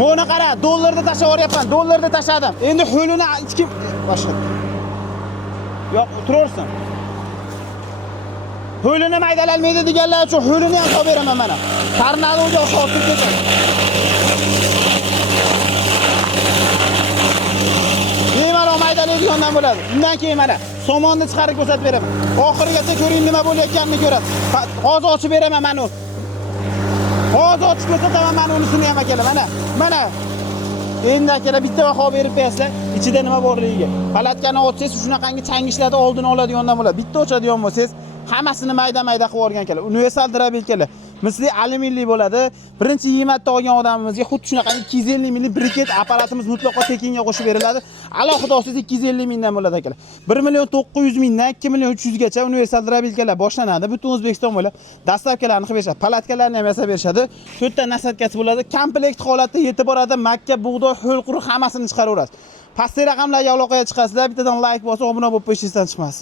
Buni qara, dollarda tashlab yuryapman, dollarda tashladim. Endi ho'lini ichki boshladi. Yo'q, o'tiraversin. Ho'lini maydalanmaydi deganlar uchun ho'lini ham solib beraman mana. Tornado o'ja o'xshatib ketadi. Bemalol maydalaydigandan bo'ladi. Undan keyin mana somonni chiqarib ko'rsatib beraman. Oxirigacha ko'ring nima bo'layotganini ko'rasiz. Hozir ochib beraman mana. Hozir ochib ko'rsataman mana unisini ham akalar. Mana. Endi akalar bitta baho berib bersizlar, ichida nima borligiga. Palatkani ochsangiz shunaqangi changishlarni oldini oladigandan bo'ladi. Bitta ochadigan bo'lsangiz, hammasini mayda-mayda qilib o'rgan akalar. Universal drabelkalar. Misli alyuminiyli bo'ladi. Birinchi yig'matda olgan odamimizga xuddi shunaqangi 250 ming briket apparatimiz mutlaqo tekinga qo'shib beriladi. Alohida olsangiz 250 mingdan bo'ladi akalar. 1.900 mingdan 2.300 gacha universal drabelkalar boshlanadi. Butun O'zbekiston bo'ylab dastavkalarni qilib berishadi. Palatkalarni ham yasab berishadi. 4 ta nasatkasi bo'ladi. Komplekt holatda yetib boradi. Makka, bug'doy, ho'l quruq hammasini chiqaraverasiz. Pastki raqamlarga aloqaga chiqasizlar. Bittadan like bosib, obuna bo'lib qo'yishingizdan chiqmas.